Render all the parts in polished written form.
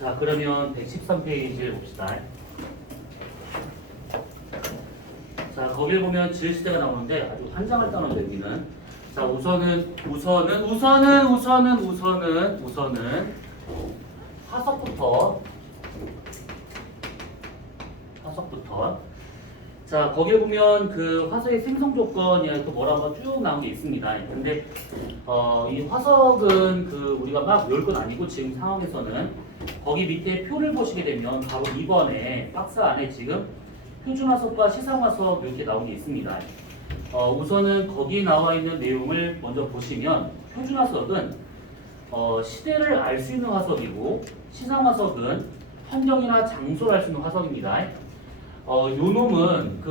자, 그러면 113페이지를 봅시다. 자, 거기를 보면 지을시대가 나오는데 아주 환장을 떠는데 여기는. 자, 우선은 화석부터. 자, 거기에 보면 그 화석의 생성 조건이나 또 뭐라고 쭉 나온 게 있습니다. 근데 이 화석은 그 우리가 막 외울 건 아니고 지금 상황에서는 거기 밑에 표를 보시게 되면 바로 이번에 박스 안에 지금 표준 화석과 시상 화석 이렇게 나온 게 있습니다. 우선은 거기 나와 있는 내용을 먼저 보시면 표준 화석은 시대를 알 수 있는 화석이고 시상 화석은 환경이나 장소를 알 수 있는 화석입니다. 요 놈은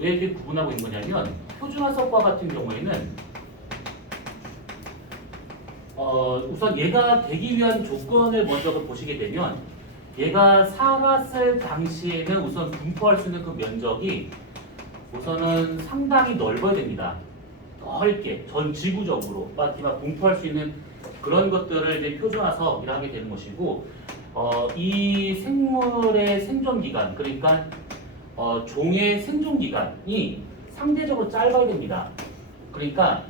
왜 이렇게 구분하고 있는 거냐면 표준 화석과 같은 경우에는 우선 얘가 되기 위한 조건을 먼저 보시게 되면 얘가 살았을 당시에는 우선 분포할 수 있는 그 면적이 우선은 상당히 넓어야 됩니다. 넓게 전 지구적으로 막 분포할 수 있는 그런 것들을 이제 표준 화석이라 하게 되는 것이고 이 생물의 생존 기간 그러니까 종의 생존 기간이 상대적으로 짧아야 됩니다. 그러니까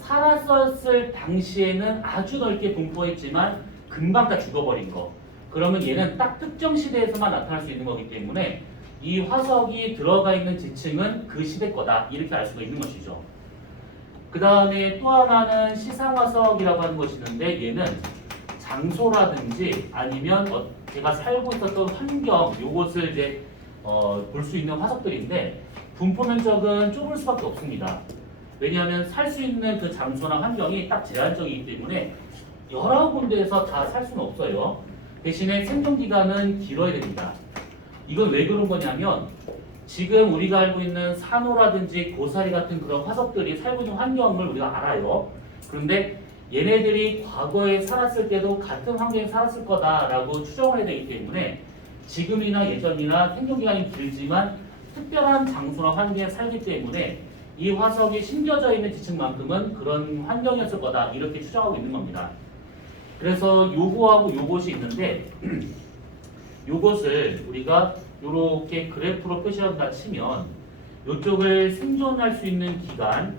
살았었을 당시에는 아주 넓게 분포했지만 금방 다 죽어버린 거. 그러면 얘는 딱 특정 시대에서만 나타날 수 있는 거기 때문에 이 화석이 들어가 있는 지층은 그 시대 거다. 이렇게 알 수가 있는 것이죠. 그 다음에 또 하나는 시상화석이라고 하는 것이 있는데 얘는 장소라든지 아니면 제가 살고 있었던 환경 요것을 이제 볼 수 있는 화석들인데 분포 면적은 좁을 수밖에 없습니다. 왜냐하면 살 수 있는 그 장소나 환경이 딱 제한적이기 때문에 여러 군데에서 다 살 수는 없어요. 대신에 생존 기간은 길어야 됩니다. 이건 왜 그런 거냐면 지금 우리가 알고 있는 산호라든지 고사리 같은 그런 화석들이 살고 있는 환경을 우리가 알아요. 그런데 얘네들이 과거에 살았을 때도 같은 환경에 살았을 거다라고 추정을 해야 되기 때문에 지금이나 예전이나 생존 기간이 길지만 특별한 장소나 환경에 살기 때문에 이 화석이 심겨져 있는 지층만큼은 그런 환경이었을 거다 이렇게 추정하고 있는 겁니다. 그래서 요거하고 요것이 있는데 요것을 우리가 이렇게 그래프로 표시한다 치면 이쪽을 생존할 수 있는 기간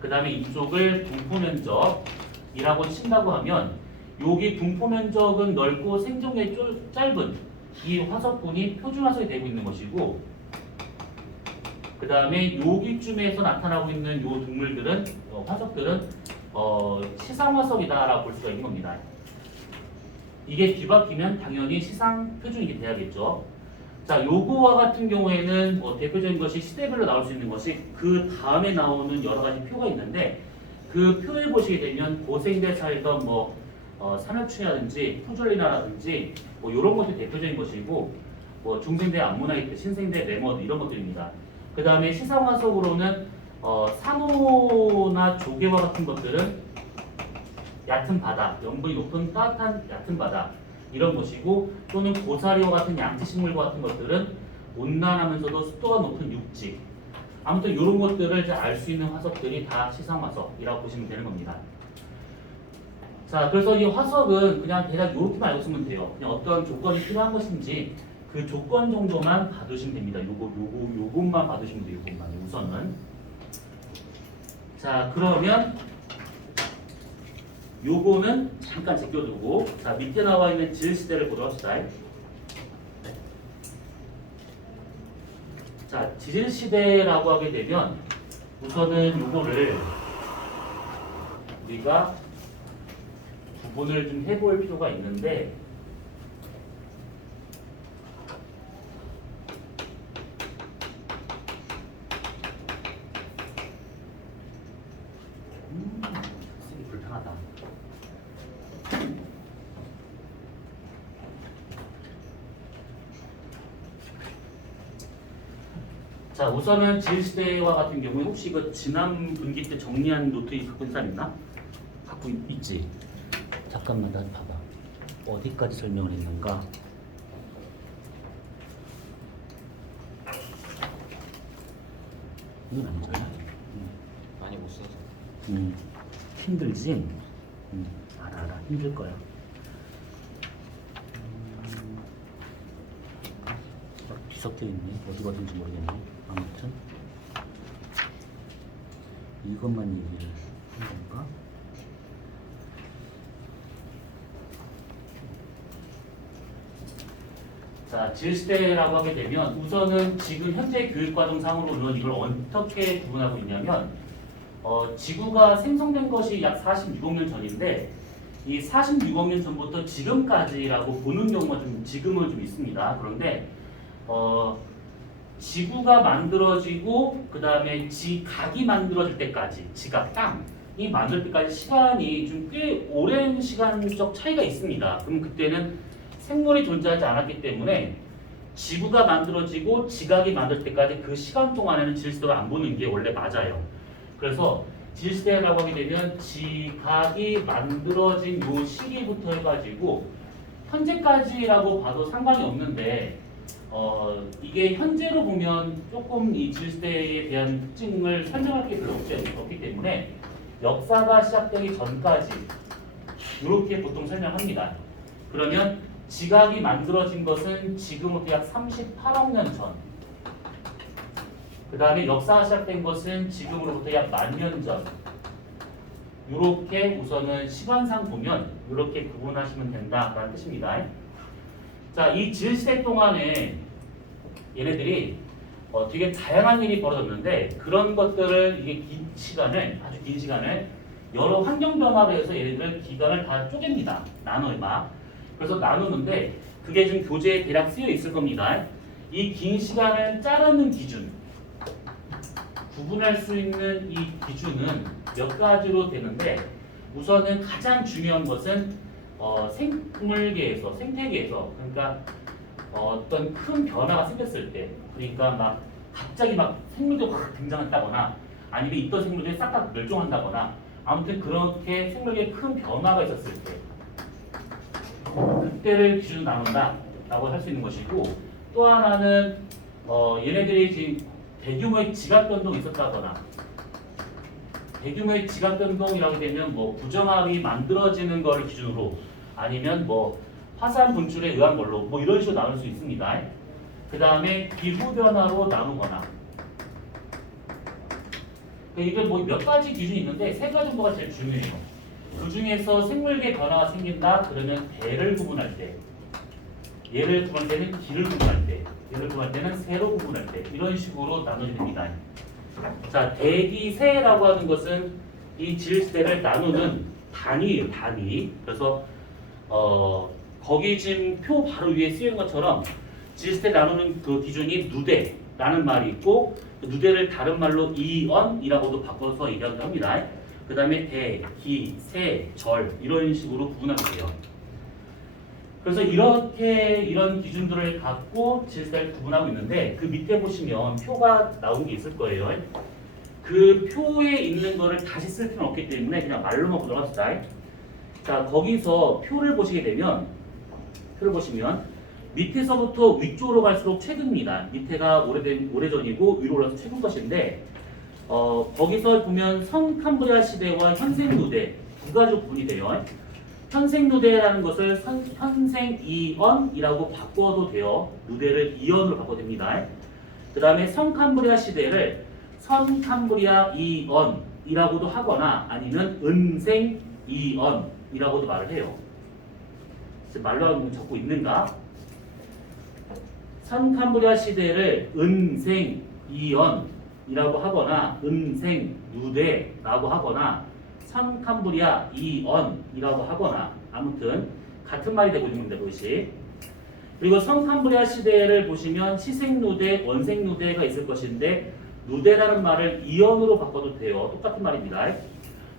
그 다음에 이쪽을 분포 면적이라고 친다고 하면 여기 분포 면적은 넓고 생존기간이 짧은 이 화석군이 표준 화석이 되고 있는 것이고 그 다음에 여기쯤에서 나타나고 있는 요 동물들은 화석들은 시상 화석이다라고 볼 수가 있는 겁니다. 이게 뒤바뀌면 당연히 시상 표준이 돼야겠죠. 자, 요거와 같은 경우에는 대표적인 것이 시대별로 나올 수 있는 것이 그 다음에 나오는 여러 가지 표가 있는데 그 표에 보시게 되면 고생대 살던 산업충이라든지 푸졸리나라든지 이런 것들이 대표적인 것이고 중생대 암모나이트, 신생대 레머드 이런 것들입니다. 그 다음에 시상화석으로는 산호나 조개와 같은 것들은 얕은 바다, 염분이 높은 따뜻한 얕은 바다 이런 것이고 또는 고사리와 같은 양지식물과 같은 것들은 온난하면서도 습도가 높은 육지 아무튼 이런 것들을 알 수 있는 화석들이 다 시상화석이라고 보시면 되는 겁니다. 자, 그래서 이 화석은 그냥 대략 이렇게만 알고 쓰면 돼요. 그냥 어떤 조건이 필요한 것인지 그 조건 정도만 봐두시면 됩니다. 요것만 봐두시면 돼요. 요것만 우선은. 자, 그러면 요거는 잠깐 제껴두고 자 밑에 나와 있는 지질시대를 보도록 합시다. 자, 지질시대라고 하게 되면 우선은 요거를 우리가 구분을 좀 해볼 필요가 있는데 쓰기 불편하다. 자, 우선은 지질시대와 같은 경우에 혹시 그 지난 분기 때 정리한 노트 갖고 있는 사람 있나? 갖고 있지? 잠깐만 나 봐봐. 어디까지 설명을 했는가? 이건 아니잖아. 많이 못 써서. 힘들지? 알아. 힘들 거야. 뒤섞여 있네. 어디가 어딘지 모르겠네. 아무튼 이것만 얘기를 한 건가? 자, 질시대라고 하게 되면 우선은 지금 현재 교육과정상으로는 이걸 어떻게 구분하고 있냐면 지구가 생성된 것이 약 46억 년 전인데 이 46억 년 전부터 지금까지라고 보는 경우가 좀 지금은 좀 있습니다. 그런데 지구가 만들어지고 그 다음에 지각이 만들어질 때까지 지각 땅이 만들 때까지 시간이 좀 꽤 오랜 시간적 차이가 있습니다. 그럼 그때는 생물이 존재하지 않았기 때문에 지구가 만들어지고 지각이 만들 때까지 그 시간 동안에는 질시대로 안 보는 게 원래 맞아요. 그래서 질시대라고 하게 되면 지각이 만들어진 요 시기부터 해가지고 현재까지라고 봐도 상관이 없는데 이게 현재로 보면 조금 이 질시대에 대한 특징을 설명할 게 별로 없기 때문에 역사가 시작되기 전까지 이렇게 보통 설명합니다. 그러면 지각이 만들어진 것은 지금부터 약 38억 년 전. 그 다음에 역사가 시작된 것은 지금으로부터 약 10,000년 전. 이렇게 우선은 시간상 보면 이렇게 구분하시면 된다라는 뜻입니다. 자, 이 질시대 동안에 얘네들이 되게 다양한 일이 벌어졌는데 그런 것들을 이게 아주 긴 시간을 여러 환경 변화로 해서 얘네들 기간을 다 쪼갭니다. 나눠. 그래서 나누는데 그게 지금 교재에 대략 쓰여 있을 겁니다. 이 긴 시간을 자르는 기준, 구분할 수 있는 이 기준은 몇 가지로 되는데 우선은 가장 중요한 것은 생물계에서, 생태계에서 그러니까 어떤 큰 변화가 생겼을 때 그러니까 막 갑자기 막 생물도 확 등장한다거나 아니면 있던 생물들이 싹 다 멸종한다거나 아무튼 그렇게 생물계에 큰 변화가 있었을 때 그때를 기준으로 나눈다라고 할 수 있는 것이고 또 하나는 얘네들이 지금 대규모의 지각 변동이 있었다거나 대규모의 지각 변동이라고 되면 뭐 부정합이 만들어지는 것을 기준으로 아니면 뭐 화산 분출에 의한 걸로 뭐 이런 식으로 나눌 수 있습니다. 그 다음에 기후 변화로 나누거나 이게 뭐 몇 가지 기준이 있는데 세 가지 정도가 제일 중요해요. 그 중에서 생물계 변화가 생긴다 그러면 대를 구분할 때, 얘를 구분할 때는 기를 구분할 때, 얘를 구분할 때는 새로 구분할 때 이런 식으로 나누게 됩니다. 자, 대기세라고 하는 것은 이 질시대를 나누는 단위예요, 단위. 그래서 거기 지금 표 바로 위에 쓰인 것처럼 질시대 나누는 그 기준이 누대라는 말이 있고 그 누대를 다른 말로 이언이라고도 바꿔서 얘기하기도 합니다. 그 다음에 대, 기, 세, 절 이런 식으로 구분하면 돼요. 그래서 이런 기준들을 갖고 질시대를 구분하고 있는데 그 밑에 보시면 표가 나온 게 있을 거예요. 그 표에 있는 거를 다시 쓸 필요는 없기 때문에 그냥 말로만 보도록 합시다. 자, 거기서 표를 보시게 되면 표를 보시면 밑에서부터 위쪽으로 갈수록 최근입니다. 밑에가 오래전이고 위로 올라서 최근 것인데 거기서 보면 성캄브리아 시대와 현생 누대 두 가지로 구분이 돼요. 현생 누대라는 것을 현생 이언이라고 바꿔도 돼요. 누대를 이언으로 바꿔도 됩니다. 그 다음에 성캄브리아 시대를 선캄브리아 이언이라고도 하거나 아니면 은생 이언이라고도 말을 해요. 말로 하면 적고 있는가? 선캄브리아 시대를 은생 이언이라고 하거나 은생 누대라고 하거나 선캄브리아 이언이라고 하거나 아무튼 같은 말이 되고 있는데 그것이. 그리고 성캄브리아 시대를 보시면 시생 누대, 원생 누대가 있을 것인데 누대라는 말을 이언으로 바꿔도 돼요. 똑같은 말입니다.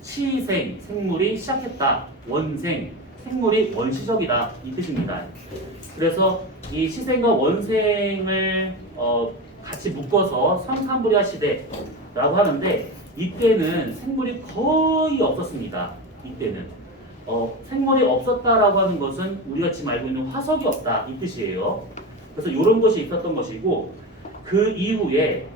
시생, 생물이 시작했다. 원생, 생물이 원시적이다. 이 뜻입니다. 그래서 이 시생과 원생을 같이 묶어서 성캄브리아 시대라고 하는데 이때는 생물이 거의 없었습니다. 이때는 생물이 없었다라고 하는 것은 우리가 지금 알고 있는 화석이 없다 이 뜻이에요. 그래서 이런 것이 있었던 것이고 그 이후에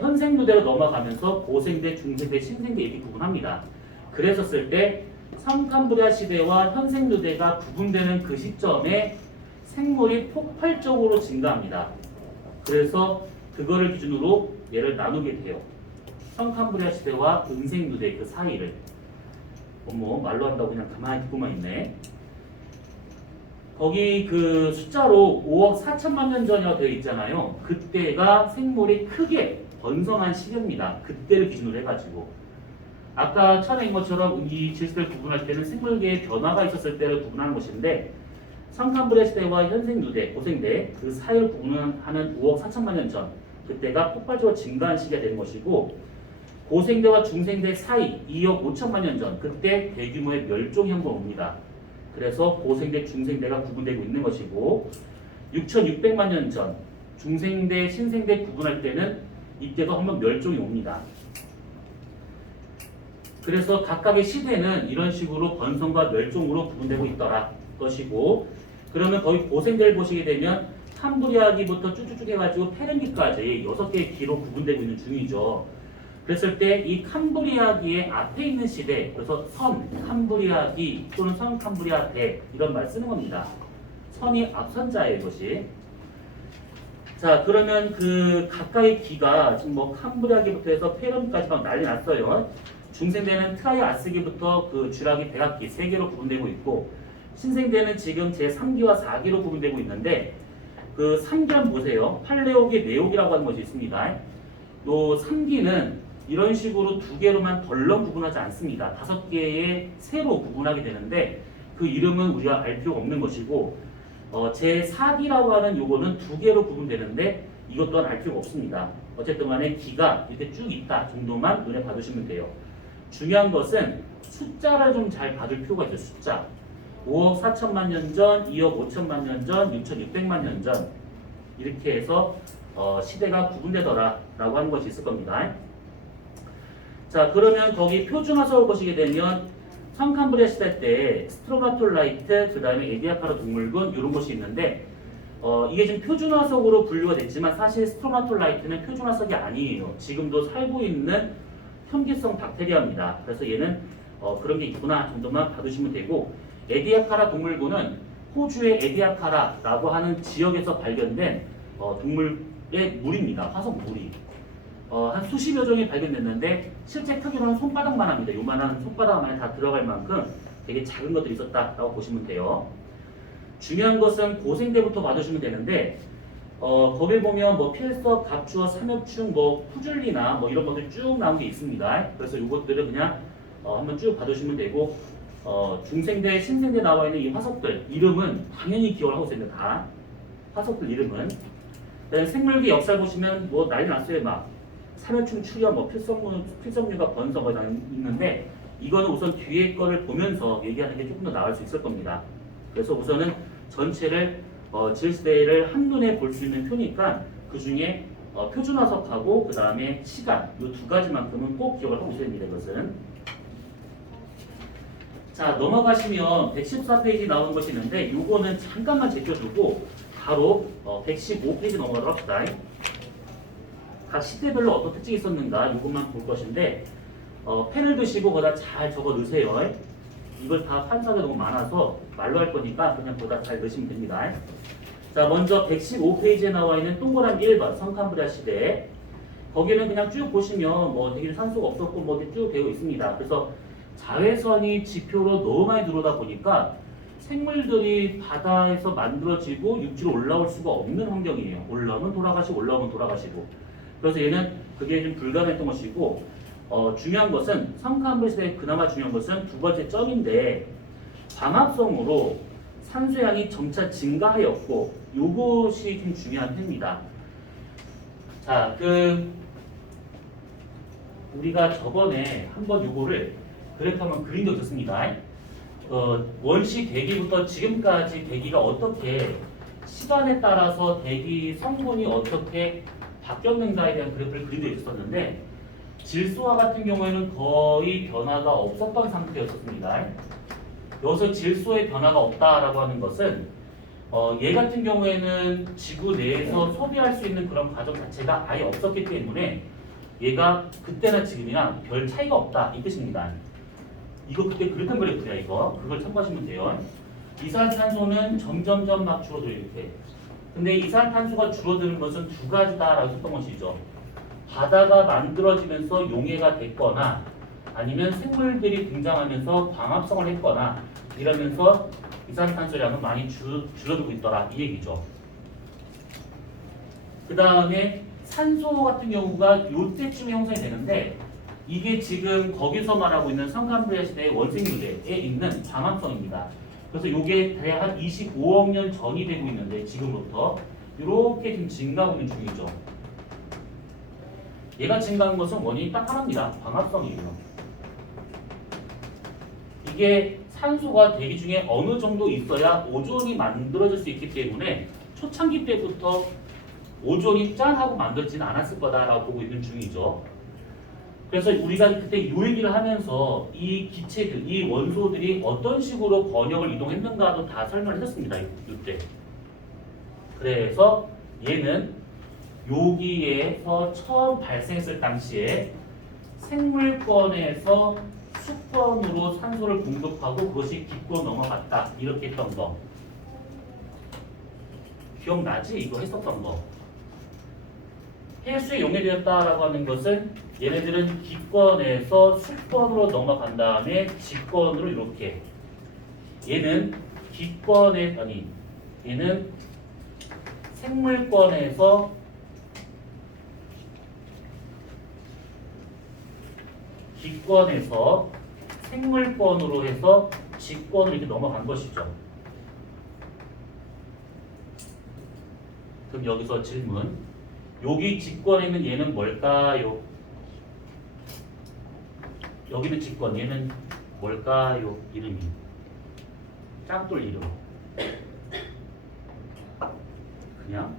현생 누대로 넘어가면서 고생대, 중생대, 신생대 이렇게 구분합니다. 그랬었을 때 성캄브리아 시대와 현생 누대가 구분되는 그 시점에 생물이 폭발적으로 증가합니다. 그래서 그거를 기준으로 얘를 나누게 돼요. 성캄브리아 시대와 은색 누대 그 사이를. 어머 말로 한다고 그냥 가만히 듣고만 있네. 거기 그 숫자로 5억 4천만 년 전이라고 되어 있잖아요. 그때가 생물이 크게 번성한 시기입니다. 그때를 기준으로 해가지고 아까 처음에 인 것처럼 이 질서를 구분할 때는 생물계의 변화가 있었을 때를 구분하는 것인데 성캄브리아 시대와 현생 누대, 고생대 그 사이를 구분하는 5억 4천만 년 전 그때가 폭발적으로 증가한 시기가 되는 것이고 고생대와 중생대 사이 2억 5천만 년 전 그때 대규모의 멸종이 한 번 옵니다. 그래서 고생대, 중생대가 구분되고 있는 것이고 6,600만 년 전 중생대, 신생대 구분할 때는 이때도 한번 멸종이 옵니다. 그래서 각각의 시대는 이런 식으로 번성과 멸종으로 구분되고 있더라 것이고 그러면 거기 고생대를 보시게 되면 캄브리아기부터 쭉쭉쭉 해가지고 페른기까지 6개의 기로 구분되고 있는 중이죠. 그랬을 때 이 캄브리아기의 앞에 있는 시대, 그래서 선 캄브리아기 또는 선 캄브리아대 이런 말 쓰는 겁니다. 선이 앞선자예요, 이것이. 자, 그러면 그 가까이 기가 지금 뭐 캄브리아기부터 해서 페른까지 막 난리 났어요. 중생대는 트라이아스기부터 그 쥐라기, 백악기 3개로 구분되고 있고 신생대는 지금 제3기와 4기로 구분되고 있는데 그 3기는 보세요. 팔레오기, 네오기라고 하는 것이 있습니다. 또 3기는 이런 식으로 2개로만 덜렁 구분하지 않습니다. 5개의 세로 구분하게 되는데 그 이름은 우리가 알 필요가 없는 것이고 제4기라고 하는 요거는 2개로 구분되는데 이것 또한 알 필요가 없습니다. 어쨌든 간에 기가 이렇게 쭉 있다 정도만 눈에 봐두시면 돼요. 중요한 것은 숫자를 좀 잘 봐둘 필요가 있어요. 숫자. 5억 4천만 년 전, 2억 5천만 년 전, 6,600만 년 전 이렇게 해서 시대가 구분되더라 라고 하는 것이 있을 겁니다. 자, 그러면 거기 표준화석을 보시게 되면 성캄브리아 시대 때 스트로마톨라이트, 그 다음에 에디아카라 동물군 이런 것이 있는데 이게 지금 표준화석으로 분류가 됐지만 사실 스트로마톨라이트는 표준화석이 아니에요. 지금도 살고 있는 현기성 박테리아입니다. 그래서 얘는 그런 게 있구나 정도만 봐두시면 되고 에디아카라 동물군은 호주의 에디아카라라고 하는 지역에서 발견된 동물의 물입니다. 화석 물이. 한 수십여 종이 발견됐는데 실제 크기로는 손바닥만 합니다. 요만한 손바닥 안에 다 들어갈 만큼 되게 작은 것들이 있었다라고 보시면 돼요. 중요한 것은 고생대부터 봐두시면 되는데 거길 보면 뭐 필석, 갑주어, 삼엽충, 뭐 푸줄리나 뭐 이런 것들이 쭉 나온 게 있습니다. 그래서 이것들을 그냥 한번 쭉 봐두시면 되고 중생대, 신생대 나와 있는 이 화석들 이름은 당연히 기억을 하고 있습니다. 다 화석들 이름은. 생물계 역사를 보시면 뭐 난리 났어요. 막 삼엽충 출현, 뭐 필석류가 번성 뭐 있는데 이거는 우선 뒤에 거를 보면서 얘기하는 게 조금 더 나을 수 있을 겁니다. 그래서 우선은 전체를 질시대를 한눈에 볼 수 있는 표니까 그 중에 표준화석하고 그 다음에 시간 이 2가지만큼은 꼭 기억을 하고 있어야 됩니다. 이것은. 자, 넘어가시면 114페이지 나오는 것이 있는데 요거는 잠깐만 제껴두고 바로 115페이지 넘어가도록 합시다. 각 시대별로 어떤 특징이 있었는가 이것만 볼 것인데 펜을 드시고 거기다 잘 적어 넣으세요. 이걸 다 판사가 너무 많아서 말로 할 거니까 그냥 거기다 잘 넣으시면 됩니다. 자, 먼저 115페이지에 나와 있는 동그라미 1번 성캄브리아 시대. 거기는 그냥 쭉 보시면 뭐 되게 산소가 없었고 뭐 이렇게 쭉 되어 있습니다. 그래서 자외선이 지표로 너무 많이 들어오다 보니까 생물들이 바다에서 만들어지고 육지로 올라올 수가 없는 환경이에요. 올라오면 돌아가시고 올라오면 돌아가시고. 그래서 얘는 그게 좀 불가능했던 것이고 중요한 것은 성캄브리아 시대에 그나마 중요한 것은 두 번째 점인데 광합성으로 산소양이 점차 증가하였고 요것이 좀 중요한 편입니다. 자, 우리가 저번에 한번 요거를 그래프 한번 그린 적 있었습니다. 원시 대기부터 지금까지 대기가 어떻게 시간에 따라서 대기 성분이 어떻게 바뀌었는가에 대한 그래프를 그린 적이 있었는데 질소와 같은 경우에는 거의 변화가 없었던 상태였습니다. 여기서 질소의 변화가 없다라고 하는 것은 얘 같은 경우에는 지구 내에서 소비할 수 있는 그런 과정 자체가 아예 없었기 때문에 얘가 그때나 지금이나 별 차이가 없다 이 뜻입니다. 이거 그때 그랬던 그래프야 이거. 그걸 참고하시면 돼요. 이산화탄소는 점점점 막 줄어들어요 이렇게. 근데 이산탄소가 줄어드는 것은 두 가지다라고 했던 것이죠. 바다가 만들어지면서 용해가 됐거나 아니면 생물들이 등장하면서 광합성을 했거나 이러면서 이산탄소량은 많이 줄어들고 있더라 이 얘기죠. 그 다음에 산소 같은 경우가 요때쯤에 형성이 되는데 이게 지금 거기서 말하고 있는 성간불야 시대의 원생유대에 있는 광합성입니다. 그래서 이게 대략 한 25억 년 전이 되고 있는데 지금부터 이렇게 지금 증가하고 있는 중이죠. 얘가 증가한 것은 원인이 딱 하나입니다. 광합성이에요. 이게 산소가 대기 중에 어느 정도 있어야 오존이 만들어질 수 있기 때문에 초창기 때부터 오존이 짠 하고 만들지는 않았을 거다라고 보고 있는 중이죠. 그래서 우리가 그때 이 얘기를 하면서 이 기체들, 이 원소들이 어떤 식으로 번역을 이동했는가도 다 설명을 했었습니다. 이때. 그래서 얘는 여기에서 처음 발생했을 당시에 생물권에서 수권으로 산소를 공급하고 그것이 기권 넘어갔다. 이렇게 했던 거. 기억나지? 이거 했었던 거. 해수에 용해되었다라고 하는 것은 얘네들은 기권에서 수권으로 넘어간 다음에 직권으로 이렇게. 얘는 기권에 아니 얘는 생물권에서 기권에서 생물권으로 해서 직권으로 이렇게 넘어간 것이죠. 그럼 여기서 질문. 여기 직권에 있는 얘는 뭘까요? 여기는 직권, 얘는 뭘까요? 이름이. 짱돌 이름. 그냥.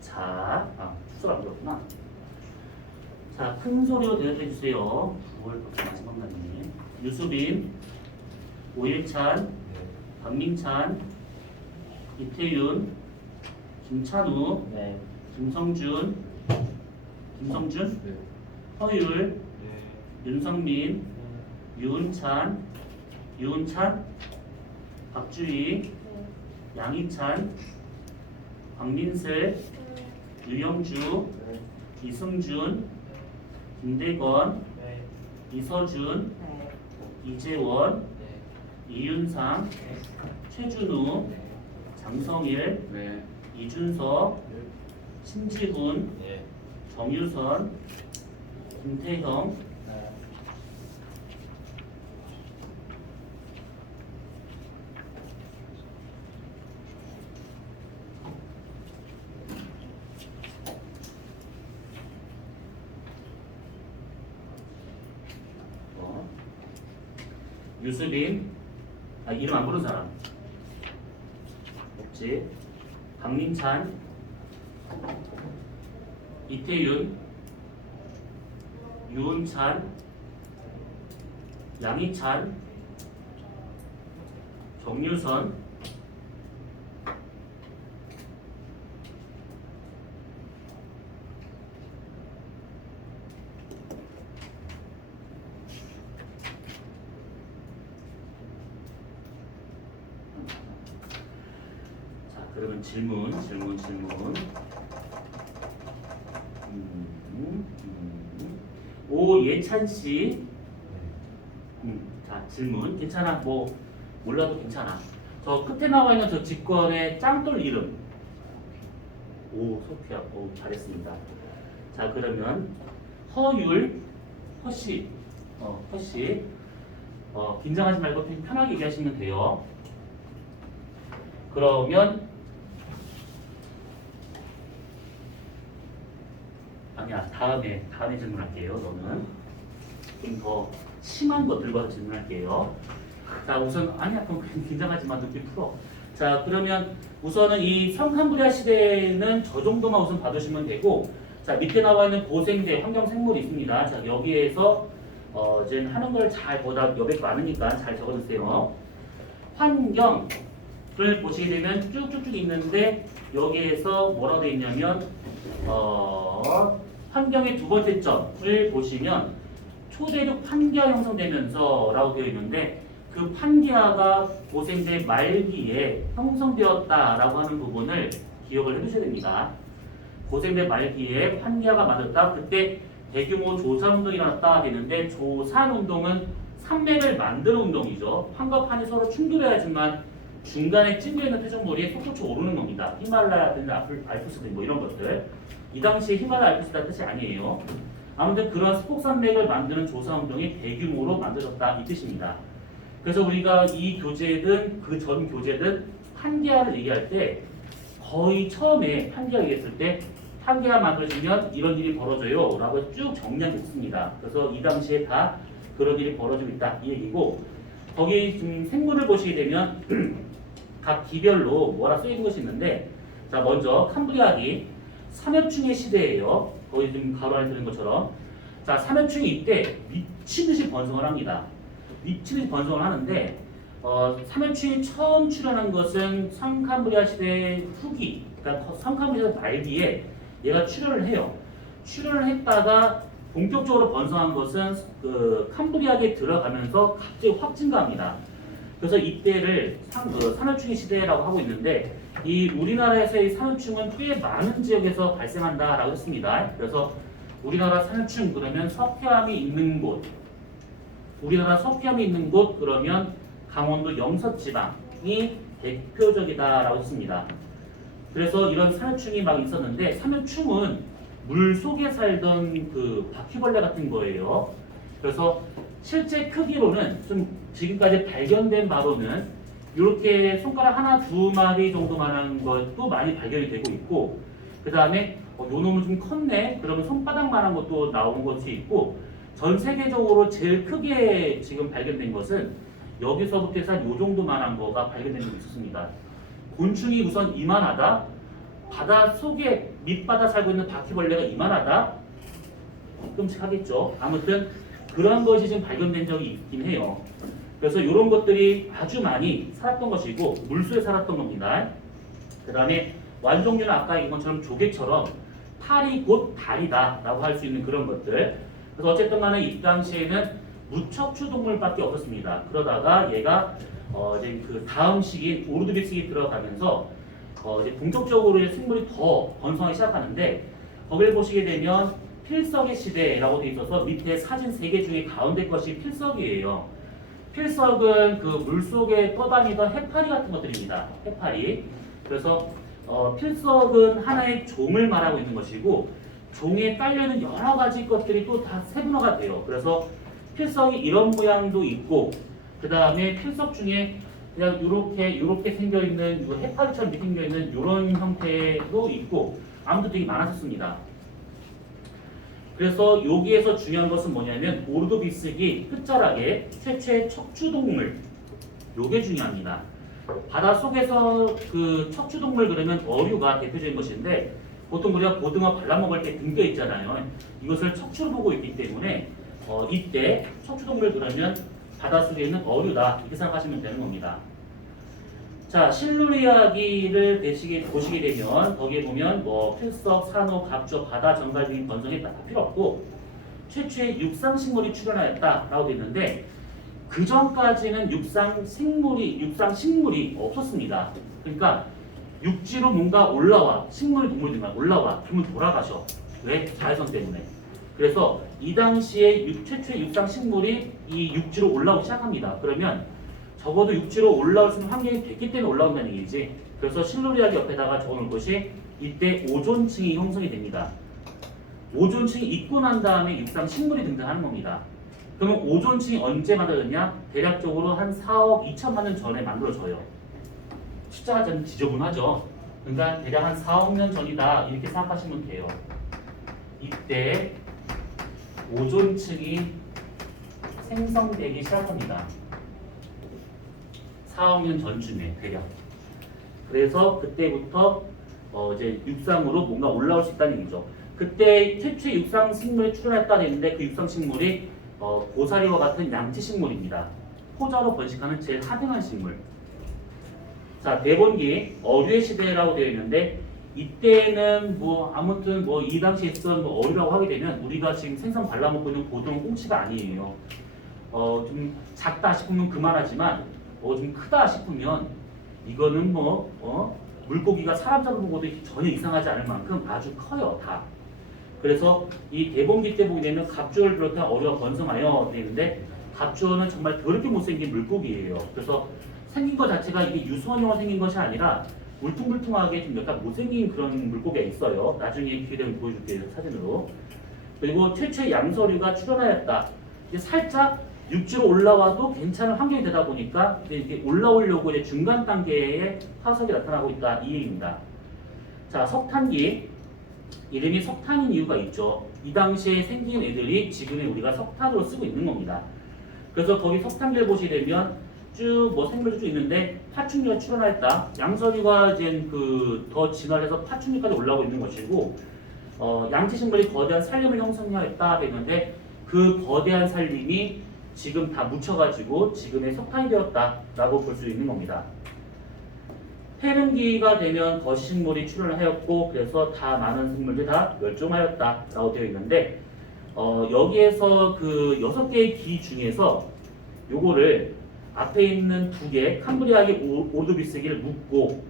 자, 수술 안 그렇구나. 자, 큰 소리로 대답해 주세요. 9월 마지막 날이네. 유수빈, 오일찬, 박민찬, 이태윤, 김찬우, 네. 김성준, 네. 허율, 네. 윤성민, 유은찬, 박주희, 양희찬, 박민슬, 유영주, 네. 이승준, 김대건, 네. 이서준, 이재원, 네. 이윤상, 최준우, 네. 장성일, 네. 이준석, 신지훈, 네. 정유선, 김태형, 네. 유수빈, 이름 안 부른 사람 없지? 박민찬, 이태윤, 유은찬, 양희찬, 정유선, 자, 그러면 질문. 오예찬 씨. 자, 질문. 괜찮아. 뭐 몰라도 괜찮아. 저 끝에 나와 있는 저 직권의 짱돌 이름. 오, 소피아. 오, 잘했습니다. 자, 그러면 허율, 허씨. 허씨. 긴장하지 말고 편하게 얘기하시면 돼요. 그러면 아니야, 다음에 질문할게요. 너는 좀 더 심한 거 들고 와서 질문할게요. 자, 우선 아니야, 그럼 긴장하지 마. 눈빛 풀어. 자, 그러면 우선은 이 성칸브리아 시대는 저 정도만 우선 받으시면 되고, 자, 밑에 나와 있는 고생대 환경생물이 있습니다. 자, 여기에서 이제 하는 걸 잘 보다 여백 많으니까 잘 적어주세요. 환경을 보시게 되면 쭉쭉쭉 있는데 여기에서 뭐라고 되어 있냐면 환경의 두 번째 점을 보시면 초대륙 환기가 형성되면서 라고 되어 있는데 그 그 판기아가 고생대 말기에 형성되었다라고 하는 부분을 기억을 해두셔야 됩니다. 고생대 말기에 판기아가 만들었다. 그때 대규모 조산운동이 일어났다 되는데 조산운동은 산맥을 만드는 운동이죠. 판과 판이 서로 충돌해야지만 중간에 찡겨있는 퇴적물이 솟구쳐 오르는 겁니다. 히말라야든 알프스든 뭐 이런 것들. 이 당시에 히말라야 알프스라는 뜻이 아니에요. 아무튼 그런 스폭산맥을 만드는 조사운동이 대규모로 만들어졌다 이 뜻입니다. 그래서 우리가 이 교재든 그 전 교재든 판기아를 얘기할 때 거의 처음에 판기아 얘기했을 때 판기아 만들어지면 이런 일이 벌어져요 라고 쭉 정리했습니다. 그래서 이 당시에 다 그런 일이 벌어지고 있다 이 얘기고, 거기 지금 생물을 보시게 되면 각 기별로 뭐라 쓰여있는 것이 있는데, 자 먼저 캄브리아기 삼엽충의 시대예요. 거기 지금 가로 안에 드는 것처럼. 자, 삼엽충이 이때 미친듯이 번성을 합니다. 미친듯이 번성을 하는데 삼엽충이 처음 출현한 것은 성캄브리아 시대 후기, 그러니까 성캄브리아 시대 말기에 얘가 출현을 해요. 출현을 했다가 본격적으로 번성한 것은 그 캄브리아기에 들어가면서 갑자기 확 증가합니다. 그래서 이때를 산호충의 시대라고 하고 있는데, 이 우리나라에서의 산호충은 꽤 많은 지역에서 발생한다라고 했습니다. 그래서 우리나라 산호충 그러면 석회암이 있는 곳, 우리나라 석회암이 있는 곳 그러면 강원도 영서지방이 대표적이다라고 했습니다. 그래서 이런 산호충이 막 있었는데, 산호충은 물 속에 살던 그 바퀴벌레 같은 거예요. 그래서 실제 크기로는 좀 지금까지 발견된 바로는 이렇게 손가락 하나 두 마리 정도만한 것도 많이 발견이 되고 있고, 그 다음에 요 놈은 좀 컸네 그러면 손바닥만한 것도 나온 것이 있고, 전 세계적으로 제일 크게 지금 발견된 것은 여기서부터 해서 요 정도만한 거가 발견된 적이 있었습니다. 곤충이 우선 이만하다, 바다 속에 밑바다 살고 있는 바퀴벌레가 이만하다, 끔찍하겠죠. 아무튼 그런 것이 지금 발견된 적이 있긴 해요. 그래서 이런 것들이 아주 많이 살았던 것이고 물속에 살았던 겁니다. 그 다음에 완종류는 아까 이것처럼 조개처럼 팔이 곧 다리다 라고 할 수 있는 그런 것들. 그래서 어쨌든 간에 이 당시에는 무척추 동물밖에 없었습니다. 그러다가 얘가 이제 그 다음 시기인 오르드빅스기 들어가면서 이제 본격적으로 생물이 더 번성하기 시작하는데, 거기를 보시게 되면 필석의 시대라고 되어 있어서 밑에 사진 3개 중에 가운데 것이 필석이에요. 필석은 그 물속에 떠다니던 해파리 같은 것들입니다. 해파리. 그래서 필석은 하나의 종을 말하고 있는 것이고, 종에 딸려있는 여러 가지 것들이 또 다 세분화가 돼요. 그래서 필석이 이런 모양도 있고, 그 다음에 필석 중에 그냥 요렇게 생겨있는, 해파리처럼 생겨있는 이런 형태도 있고, 아무튼 되게 많았었습니다. 그래서 여기에서 중요한 것은 뭐냐면 오르도비스기 끝자락에 최초의 척추동물, 요게 중요합니다. 바닷속에서 그 척추동물 그러면 어류가 대표적인 것인데, 보통 우리가 고등어 발라먹을 때 등뼈 있잖아요. 이것을 척추로 보고 있기 때문에 이때 척추동물 그러면 바닷속에 있는 어류다 이렇게 생각하시면 되는 겁니다. 자, 실루리아기를 보시게 되면 거기에 보면 뭐 필석, 산호, 갑조, 바다, 정갈 등이 번성했다 다 필요 없고, 최초의 육상식물이 출현하였다라고 되어 있는데, 그 전까지는 육상식물이 없었습니다. 그러니까 육지로 뭔가 올라와, 식물, 동물들만 올라와, 그러면 돌아가셔. 왜? 자외선 때문에. 그래서 이 당시에 최초의 육상식물이 이 육지로 올라오기 시작합니다. 그러면 적어도 육지로 올라올 수 있는 환경이 됐기 때문에 올라온다는 얘기지. 그래서 실루리아기 옆에다가 적어놓을 것이 이때 오존층이 형성이 됩니다. 오존층이 있고 난 다음에 육상식물이 등장하는 겁니다. 그러면 오존층이 언제 만들어졌냐? 대략적으로 한 4억 2천만 년 전에 만들어져요. 숫자가 좀 지저분하죠. 그러니까 대략 한 4억 년 전이다 이렇게 생각하시면 돼요. 이때 오존층이 생성되기 시작합니다. 4억 년 전쯤에 대략. 그래서 그때부터 이제 육상으로 뭔가 올라올 수 있다는 얘기죠. 그때 최초의 육상 식물이 출현했다 했는데, 그 육상 식물이 고사리와 같은 양치 식물입니다. 포자로 번식하는 제일 하등한 식물. 자, 대본기 어류의 시대라고 되어 있는데, 이때는 뭐 아무튼 뭐 이 당시에 있었던 뭐 어류라고 하게 되면 우리가 지금 생선 발라먹고 있는 고등어 꽁치가 아니에요. 좀 작다 싶으면 그만하지만 좀 크다 싶으면 이거는 물고기가 사람처럼 보고도 전혀 이상하지 않을 만큼 아주 커요 다. 그래서 이 대봉기 때 보게 되면 갑주어를 비롯한 어류가 번성하여 되는데 갑주어는 정말 더럽게 못생긴 물고기예요. 그래서 생긴 것 자체가 이게 유수원형으로 생긴 것이 아니라 울퉁불퉁하게 좀 약간 못생긴 그런 물고기가 있어요. 나중에 기회 되면 보여줄게요 사진으로. 그리고 최초의 양서류가 출현하였다. 이게 살짝 육지로 올라와도 괜찮은 환경이 되다 보니까 이제 올라오려고 이제 중간 단계의 화석이 나타나고 있다 이 얘기입니다. 자, 석탄기 이름이 석탄인 이유가 있죠. 이 당시에 생긴 애들이 지금의 우리가 석탄으로 쓰고 있는 겁니다. 그래서 거기 석탄기를 보시게 되면 쭉 생물도 쭉 있는데 파충류가 출현했다. 양서류가 이제 더 진화해서 파충류까지 올라오고 있는 것이고 양치식물이 거대한 산림을 형성하였다 했는데 그 거대한 산림이 지금 다 묻혀가지고 지금의 석탄이 되었다라고 볼 수 있는 겁니다. 폐렴기가 되면 거식물이 출현을 하였고 그래서 다 많은 생물들이 다 멸종하였다라고 되어 있는데 여기에서 그 6개의 기 중에서 요거를 앞에 있는 2개 캄브리아기 오르도비스기를 묶고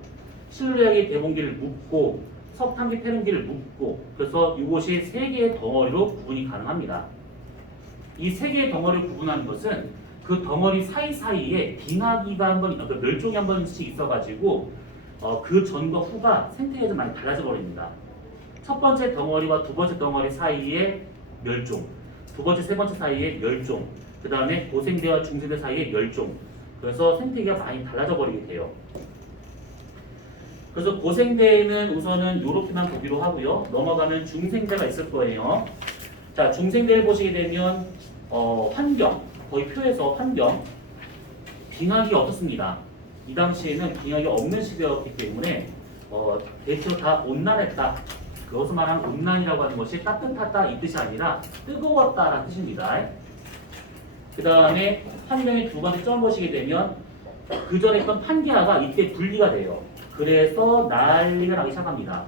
실루리아기 대봉기를 묶고 석탄기 폐렴기를 묶고 그래서 이것이 3개의 덩어리로 구분이 가능합니다. 이 3개의 덩어리를 구분하는 것은 그 덩어리 사이사이에 빙하기가 멸종이 한 번씩 있어가지고 그 전과 후가 생태계에서 많이 달라져 버립니다. 첫 번째 덩어리와 두 번째 덩어리 사이에 멸종, 두 번째, 세 번째 사이에 멸종, 그 다음에 고생대와 중생대 사이에 멸종. 그래서 생태계가 많이 달라져 버리게 돼요. 그래서 고생대에는 우선은 요렇게만 보기로 하고요. 넘어가면 중생대가 있을 거예요. 자, 중생대를 보시게 되면 환경, 거의 표에서 환경, 빙하기가 없었습니다. 이 당시에는 빙하기 없는 시대였기 때문에 대체로 다 온난했다. 그것을 말하는 온난이라고 하는 것이 따뜻하다 이 뜻이 아니라 뜨거웠다라는 뜻입니다. 그 다음에 환경의 두 번째 점을 보시게 되면 그 전에 있던 판기아가 이때 분리가 돼요. 그래서 난리가 나기 시작합니다.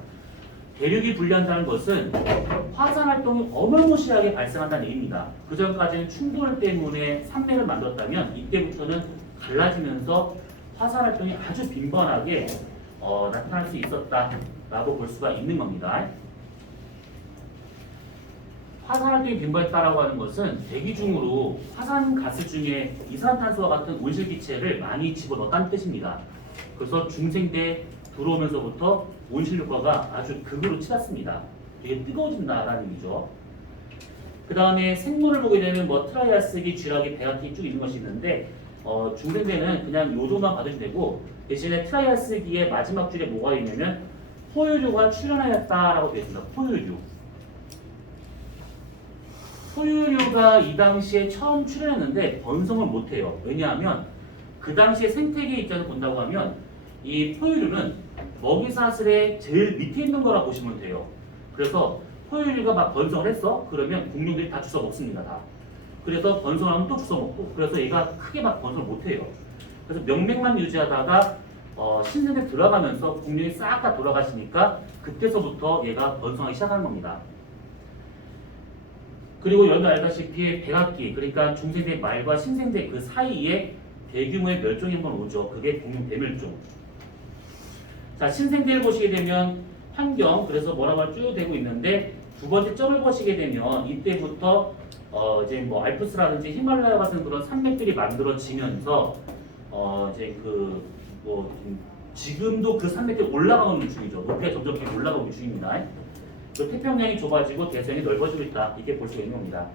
대륙이 분리한다는 것은 화산 활동이 어마무시하게 발생한다는 얘기입니다. 그 전까지는 충돌 때문에 산맥을 만들었다면 이때부터는 갈라지면서 화산 활동이 아주 빈번하게 나타날 수 있었다라고 볼 수가 있는 겁니다. 화산 활동이 빈번했다라고 하는 것은 대기 중으로 화산가스 중에 이산화탄소와 같은 온실기체를 많이 집어넣었다는 뜻입니다. 그래서 중생대에 들어오면서부터 온실 효과가 아주 극으로 치닫습니다. 되게 뜨거워진다라는 얘기죠. 그 다음에 생물을 보게 되면 트라이아스기, 쥐라기, 백악기 쭉 있는 것이 있는데 중생대는 그냥 요 정도만 봐주면 되고 대신에 트라이아스기의 마지막 줄에 뭐가 있냐면 포유류가 출현하였다라고 되어 있습니다. 포유류. 포유류가 이 당시에 처음 출현했는데 번성을 못해요. 왜냐하면 그 당시에 생태계 입장에서 본다고 하면 이 포유류는 먹이사슬의 제일 밑에 있는 거라 보시면 돼요. 그래서 포유류가 막 번성을 했어? 그러면 공룡들이 다 주워 먹습니다. 다. 그래서 번성하면 또 주워 먹고 그래서 얘가 크게 막 번성을 못해요. 그래서 명맥만 유지하다가 신생대 들어가면서 공룡이 싹 다 돌아가시니까 그때서부터 얘가 번성하기 시작하는 겁니다. 그리고 여러분 알다시피 백악기, 그러니까 중생대 말과 신생대 그 사이에 대규모의 멸종이 한번 오죠. 그게 공룡 대멸종. 자, 신생대를 보시게 되면 환경, 그래서 뭐라고 쭉 되고 있는데 두 번째 점을 보시게 되면 이때부터 이제 알프스라든지 히말라야 같은 그런 산맥들이 만들어지면서 이제 지금도 그 산맥들이 올라가는 중이죠. 높이가 점점 올라가는 중입니다. 또 태평양이 좁아지고 대서양이 넓어지고 있다. 이렇게 볼 수가 있는 겁니다.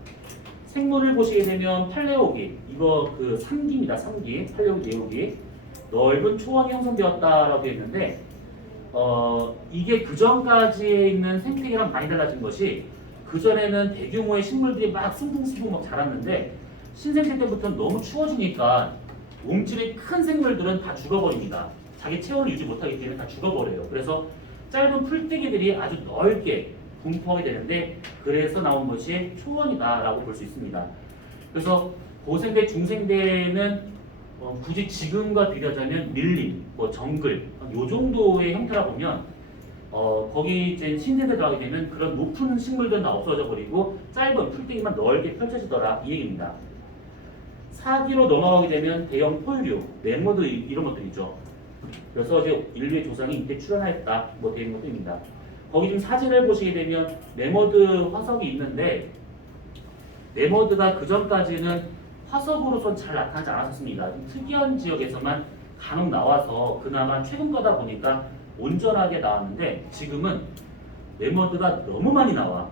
생물을 보시게 되면 팔레오기, 이거 그 3기입니다. 3기, 팔레오기, 네오기. 넓은 초원이 형성되었다라고 되어 있는데 이게 그 전까지에 있는 생태계랑 많이 달라진 것이 그 전에는 대규모의 식물들이 막 숭숭숭숭 막 자랐는데 신생태 때부터는 너무 추워지니까 몸집이 큰 생물들은 다 죽어버립니다. 자기 체온을 유지 못하기 때문에 다 죽어버려요. 그래서 짧은 풀떼기들이 아주 넓게 분포하게 되는데 그래서 나온 것이 초원이다라고 볼 수 있습니다. 그래서 고생대, 중생대는 굳이 지금과 비교하자면 밀림, 정글 요 정도의 형태라 보면 거기 이제 신세대 들어가게 되면 그런 높은 식물들은 다 없어져 버리고 짧은 풀떼기만 넓게 펼쳐지더라 이 얘기입니다. 4기로 넘어가게 되면 대형 포유류, 네모드 이런 것들이죠. 그래서 이제 인류의 조상이 이때 출현했다 뭐 되는 것들입니다. 거기 좀 사진을 보시게 되면 네모드 화석이 있는데 네모드가 그 전까지는 화석으로선 잘 나타나지 않았습니다. 좀 특이한 지역에서만 간혹 나와서 그나마 최근 거다 보니까 온전하게 나왔는데 지금은 네모드가 너무 많이 나와.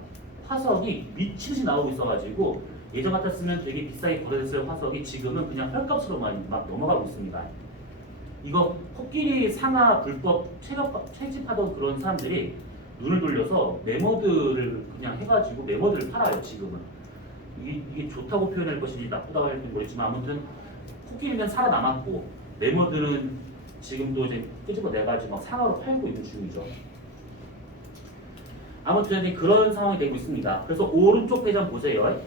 화석이 미치듯이 나오고 있어가지고 예전 같았으면 되게 비싸게 거래됐을 화석이 지금은 그냥 헐값으로만 막 넘어가고 있습니다. 이거 코끼리 상하 불법 채집하던 그런 사람들이 눈을 돌려서 네모드를 그냥 해가지고 네모드를 팔아요 지금은. 이게 좋다고 표현할 것인지 나쁘다고 할지 모르겠지만 아무튼 코끼리는 살아남았고 네모드는 지금도 이제 끄집어내가지고 막 상하로 팔고 있는 중이죠. 아무튼 그런 상황이 되고 있습니다. 그래서 오른쪽 페이지 한번 보세요.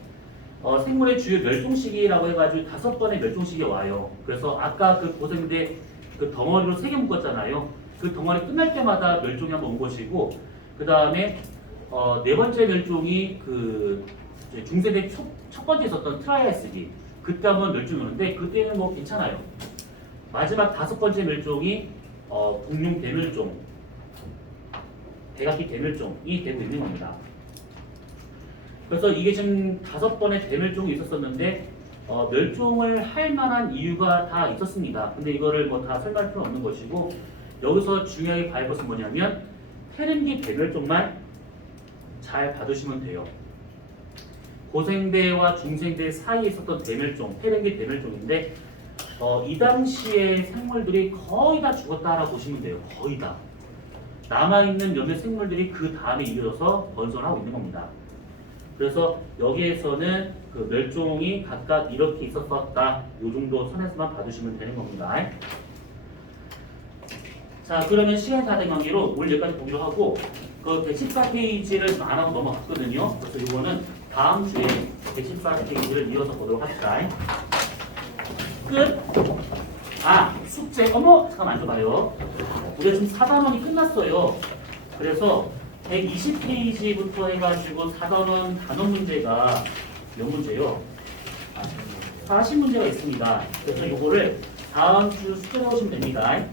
생물의 주요 멸종 시기라고 해가지고 5번의 멸종 시기가 와요. 그래서 아까 그 고생대 그 덩어리로 3개 묶었잖아요. 그 덩어리 끝날 때마다 멸종이 한번 온 것이고 그 다음에 4번째 멸종이 그 중세대 첫 번째 있었던 트라이아스기 그때 한번 멸종이 오는데 그때는 뭐 괜찮아요. 마지막 5번째 멸종이 공룡 대멸종, 대각기 대멸종이 되고 있는 겁니다. 그래서 이게 지금 5번의 대멸종이 있었었는데 멸종을 할 만한 이유가 다 있었습니다. 근데 이거를 뭐 다 설명할 필요는 없는 것이고 여기서 중요하게 봐야 할 것은 뭐냐면 페른기 대멸종만 잘 봐두시면 돼요. 고생대와 중생대 사이에 있었던 대멸종, 페른기 대멸종인데 이 당시에 생물들이 거의 다 죽었다라고 보시면 돼요. 거의 다. 남아있는 몇몇 생물들이 그 다음에 이어서 번성하고 있는 겁니다. 그래서 여기에서는 그 멸종이 각각 이렇게 있었다. 이 정도 선에서만 봐주시면 되는 겁니다. 자, 그러면 시간이 다 된 관계로 오늘 여기까지 보기로 하고 그 114페이지를 안 하고 넘어갔거든요. 그래서 이거는 다음 주에 114페이지를 이어서 보도록 합시다. 끝. 숙제. 어머, 잠깐만 앉아봐요. 우리가 지금 4단원이 끝났어요. 그래서 120페이지부터 해가지고 4단원 단원 문제가 몇 문제요? 40문제가 있습니다. 그래서 이거를 다음 주 숙제로 오시면 됩니다.